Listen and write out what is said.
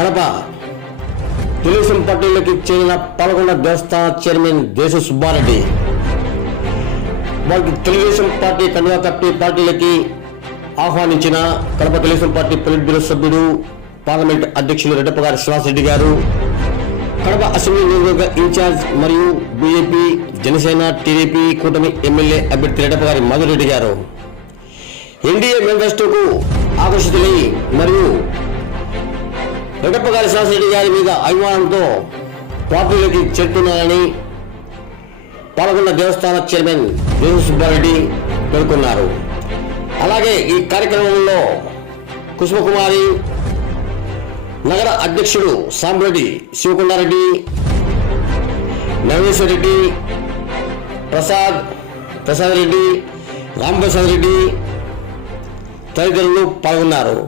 కడప. తెలుగుదేశం పార్టీలోకి చెందిన పాల్గొన్న దేవస్థాన చైర్మన్ దేశ సుబ్బారెడ్డి. వారికి తెలుగుదేశం పార్టీ కండువా కప్పి పార్టీలకి ఆహ్వానించిన Kadapa Telugu Desam party polit bureau సభ్యుడు పార్లమెంట్ అధ్యక్షులు రెడ్డప్పగారి శ్రీనివాసరెడ్డి గారు కడప అసెంబ్లీ నియోజకవర్గ ఇన్ఛార్జ్ మరియు బీజేపీ జనసేన టీడీపీ కూటమి ఎమ్మెల్యే అభ్యర్థి రెడ్డప్పగారి మధురెడ్డి గారు. ఎన్డీఏ మేనిఫెస్టోకు ఆకర్షితులై మరియు రెడ్డప్పగారి శ్రీనివాసరెడ్డి గారి మీద అభిమానంతో పార్టీలోకి చేరుతున్నారని పాల్గొన్న దేవస్థాన చైర్మన్ దేవ సుబ్బారెడ్డి పేర్కొన్నారు. అలాగే ఈ కార్యక్రమంలో కుసుమకుమారి నగర అధ్యక్షుడు సాంబరెడ్డి శివకుమారెడ్డి నవేశ్వర రెడ్డి ప్రసాద్ ప్రసాద్ రెడ్డి రాంప్రసాద్ రెడ్డి తదితరులు పాల్గొన్నారు.